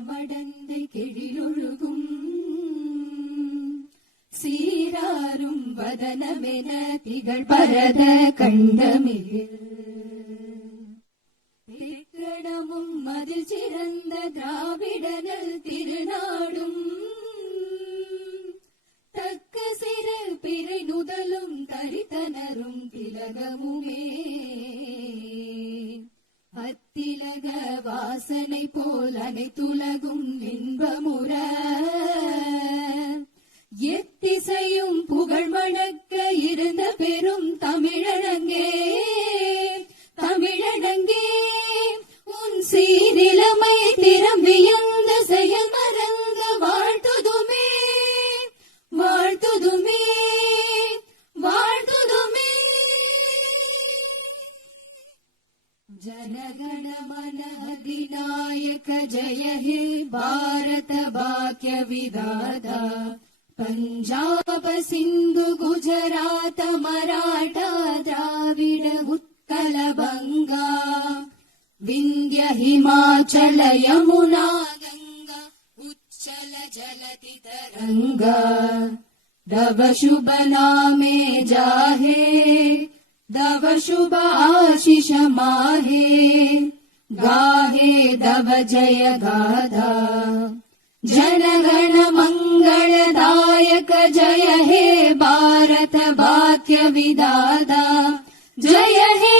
மடந்தை கெழிலொழுகும் சீராரும் வதனமென திகழ் பரத கண்டமில் திக்கணமும் மதில் சிறந்த திராவிடனல் திருநாடும் தக்க சிறு பிறை நுதலும் தரித்தனரும் திலகமுமே அத்திலக வாசனை போல் அனைத்துலகும் இன்பமுற எத்திசையும் புகழ் மணக்க இருந்த பெரும் தமிழனங்கே தமிழனங்கே உன் சீரிலமை திறம்பியந்த செயல் மறந்த வாழ்த்துதுமே வாழ்த்துதுமே வாழ்த்துதுமே. ಜನಗಣ ಮನ ಅಧಿನಾಯಕ ಜಯ ಹೇ ಭಾರತ ಭಾಗ್ಯ ವಿಧಾತ ಪಂಜಾಬ ಸಿಂಧು ಗುಜರಾತ ಮರಾಠ ದ್ರಾವಿಡ ಉತ್ಕಲ ಬಂಗ ವಿಂಧ್ಯ ಹಿಮಾಚಲ ಯಮುನಾ ಗಂಗಾ ಉಚ್ಚಲ ಜಲತಿ ತರಂಗ ದವ ಶುಭ ನಾಮೆ ಜಾಹೇ दव शुभ आशीष माहे गाहे दव जय गाधा जनगण मंगलदायक जय हे भारत भाग्य विधाता जय हे